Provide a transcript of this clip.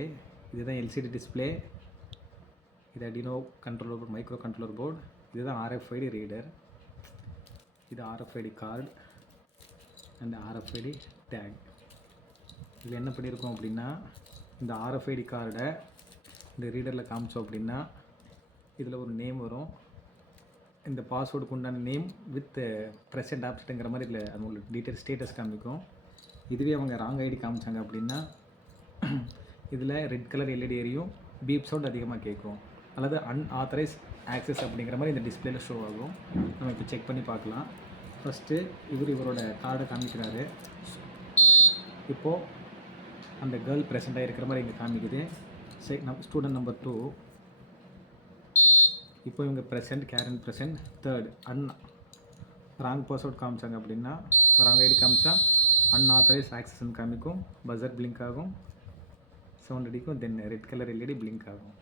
இதுதான் LCD display. இது Arduino controller board, micro controller board. இதுதான் RFID ரீடர். இது RFID card and RFID take. இதில் என்ன பண்ணியிருக்கோம் அப்படின்னா, இந்த RFID கார்டை இந்த ரீடரில் காமிச்சோம் அப்படின்னா இதில் ஒரு நேம் வரும். இந்த பாஸ்வேர்டுக்கு உண்டான நேம் வித் ப்ரெசென்ட் ஆப்ஷனுங்கிற மாதிரி இதில் அது உங்களுக்கு டீட்டெயில் ஸ்டேட்டஸ் காமிக்கும். இதுவே அவங்க ராங் ஐடி காமிச்சாங்க அப்படின்னா இதில் ரெட் கலர் எல்இடி எரியும், பீப் சவுண்ட் அதிகமாக கேட்கும், அல்லது அன்ஆத்தரைஸ் ஆக்சஸ் அப்படிங்கிற மாதிரி இந்த டிஸ்பிளேல ஷோ ஆகும். நம்ம இப்போ செக் பண்ணி பார்க்கலாம். ஃபஸ்ட்டு இவரோட கார்டை காமிக்கிறாரு. இப்போது அந்த கேர்ள் ப்ரெசென்ட்டாக இருக்கிற மாதிரி இங்கே காமிக்குது. Student number 2. இப்போ இவங்க present, Karen present. Third wrong password காமிச்சாங்க அப்படின்னா, ராங் ஐடி காமிச்சா அன்ஆத்தரைஸ் ஆக்சஸ்ன்னு காமிக்கும், பஸர் பிளிங்க் ஆகும், சவுண்ட் அடிக்கும், then red colour LED blink ஆகும்.